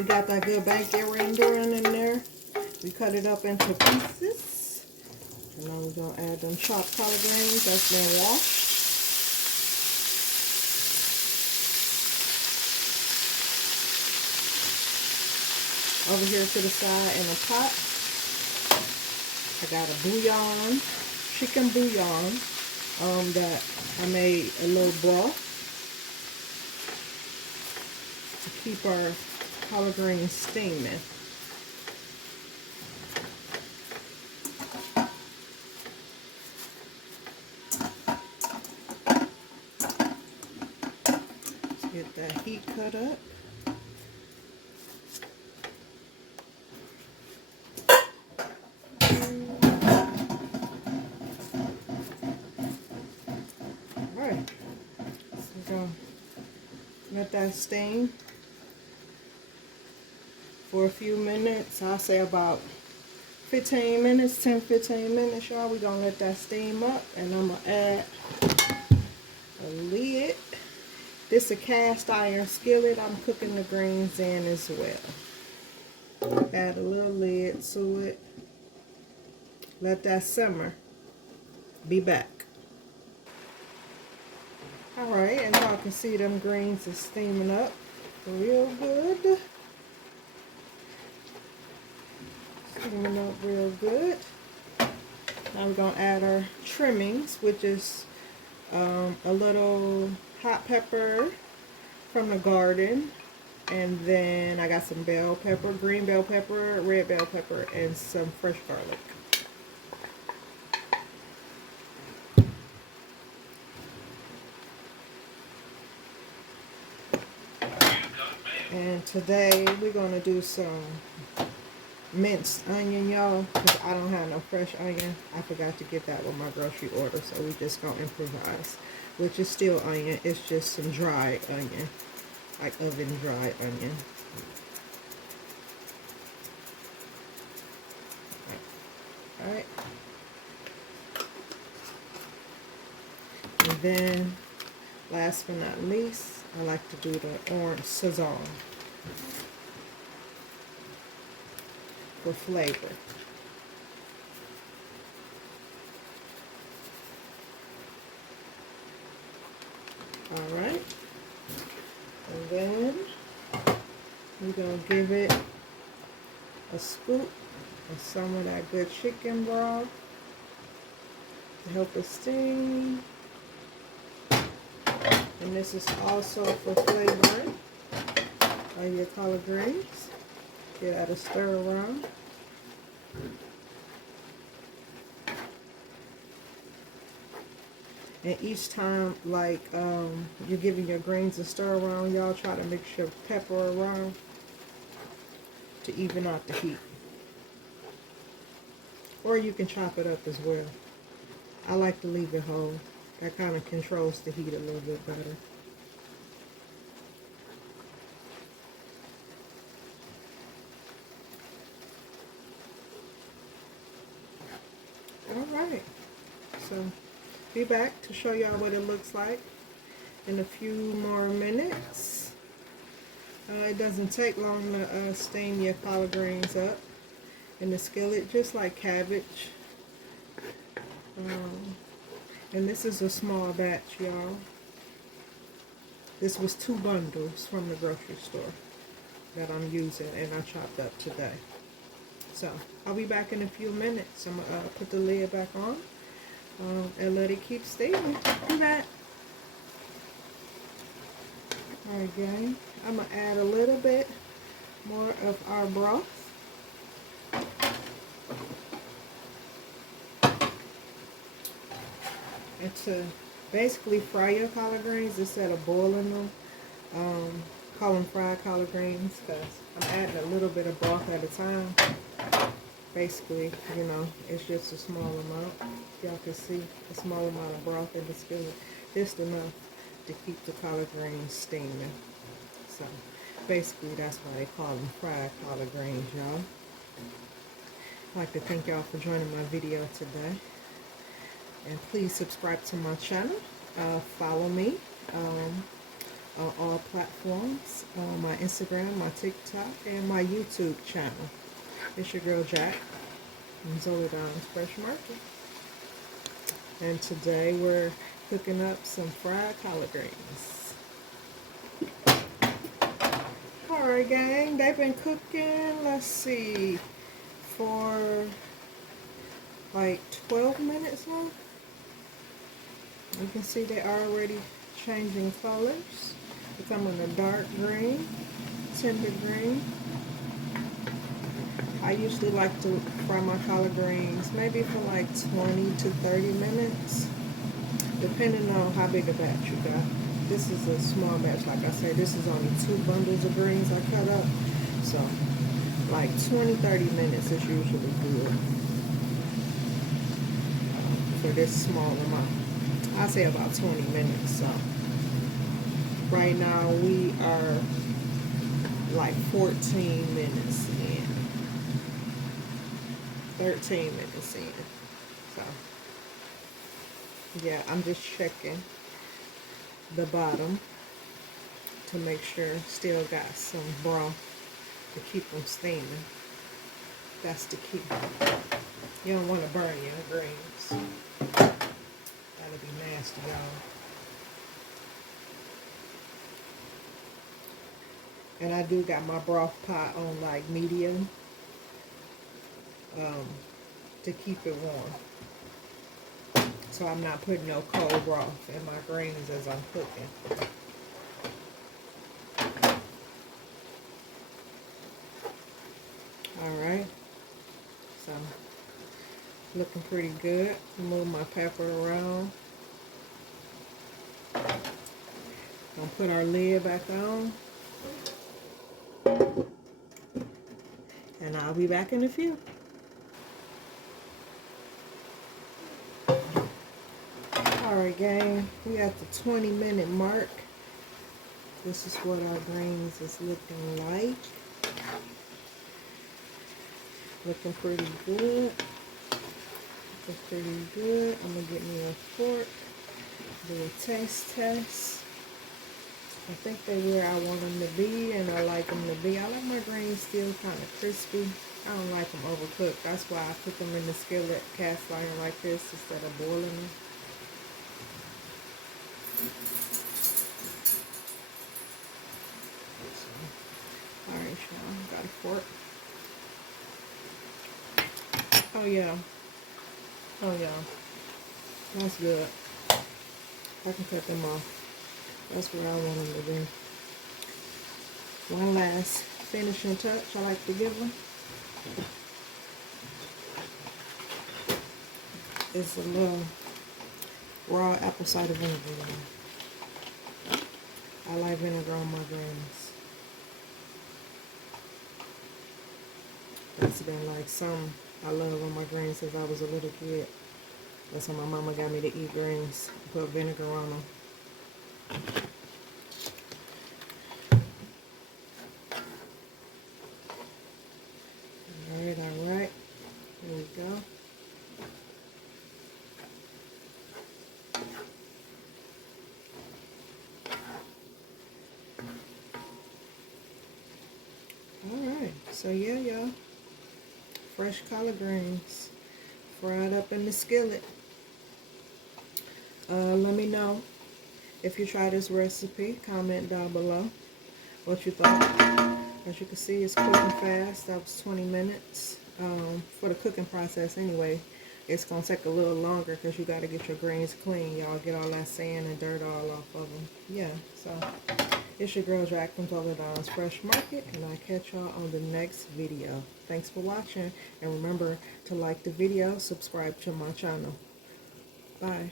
We got that good bacon rendering in there. We cut it up into pieces. And now we're going to add them chopped collard greens that's been washed. Over here to the side in a pot, I got a bouillon, chicken bouillon, that I made a little broth to keep our collard greens steaming. Let's get that heat cut up. Alright, so we're going to let that steam for a few minutes. I'll say about 15 minutes, 10-15 minutes, y'all. We're going to let that steam up, and I'm going to add a lid. This is a cast iron skillet I'm cooking the greens in as well. Add a little lid to it. Let that simmer. Be back. Alright, and y'all can see them greens are steaming up real good. Steaming up real good. Now we're going to add our trimmings, which is a little hot pepper from the garden. And then I got some bell pepper, green bell pepper, red bell pepper, and some fresh garlic. And today we're going to do some minced onion, y'all, because I don't have no fresh onion. I forgot to get that with my grocery order, so we just going to improvise. Which is still onion, it's just some dried onion, like oven dried onion. Alright. And then, last but not least, I like to do the orange Sazon for flavor. Alright. And then we're going to give it a scoop of some of that good chicken broth to help it steam. And this is also for flavoring of your collard greens. Get that a stir around. And each time, like, you're giving your greens a stir around, y'all try to mix your pepper around to even out the heat. Or you can chop it up as well. I like to leave it whole. That kind of controls the heat a little bit better. Alright, so be back to show y'all what it looks like in a few more minutes. It doesn't take long to steam your collard greens up in the skillet, just like cabbage. And this is a small batch, y'all. This was 2 bundles from the grocery store that I'm using and I chopped up today. So I'll be back in a few minutes. I'm gonna put the lid back on and let it keep steaming. Be back. Alright, gang. I'm gonna add a little bit more of our broth. And to basically fry your collard greens instead of boiling them, call them fried collard greens, because I'm adding a little bit of broth at a time. Basically, you know, it's just a small amount. Y'all can see a small amount of broth in the skillet. Just enough to keep the collard greens steaming. So basically that's why they call them fried collard greens, y'all. I'd like to thank y'all for joining my video today. And please subscribe to my channel. Follow me on all platforms, on my Instagram, my TikTok, and my YouTube channel. It's your girl Jack from Zoladonsfreshmarket. And today we're cooking up some fried collard greens. Alright gang, they've been cooking, let's see, for like 12 minutes now. You can see they're already changing colors, becoming a dark green, tender green. I usually like to fry my collard greens maybe for like 20 to 30 minutes, depending on how big a batch you got. This is a small batch, like I said, this is only 2 bundles of greens I cut up, so like 20-30 minutes is usually good for this small amount. I say about 20 minutes. So right now we are like 14 minutes in, 13 minutes in. So yeah, I'm just checking the bottom to make sure still got some broth to keep them steaming. That's the key. You don't want to burn your greens. That'll be nasty, y'all. And I do got my broth pot on like medium to keep it warm. So I'm not putting no cold broth in my greens as I'm cooking. Alright. So looking pretty good. Move my pepper around. Gonna put our lid back on. And I'll be back in a few. Alright gang, we at the 20-minute mark. This is what our greens is looking like. Looking pretty good. Looking pretty good. I'm gonna get me a fork. Do a taste test. I think they're where I want them to be, and I like them to be. I like my greens still kind of crispy. I don't like them overcooked. That's why I put them in the skillet cast iron like this instead of boiling them. Alright, y'all, got a fork. Oh yeah. Oh yeah. That's good. I can cut them off. That's where I want them to be. One last finishing touch I like to give them is a little raw apple cider vinegar. I like vinegar on my greens. That's been like something I love on my greens since I was a little kid. That's how my mama got me to eat greens. Put vinegar on them. Alright. Here we go. Alright, so yeah, y'all. Fresh collard greens. Fried up in the skillet. Let me know if you try this recipe. Comment down below what you thought. As you can see, it's quick and fast. That was 20 minutes. For the cooking process anyway, it's going to take a little longer because you got to get your greens clean. Y'all get all that sand and dirt all off of them. Yeah, so it's your girl Jack from Zoladonsfreshmarket, and I'll catch y'all on the next video. Thanks for watching, and remember to like the video, subscribe to my channel. Bye.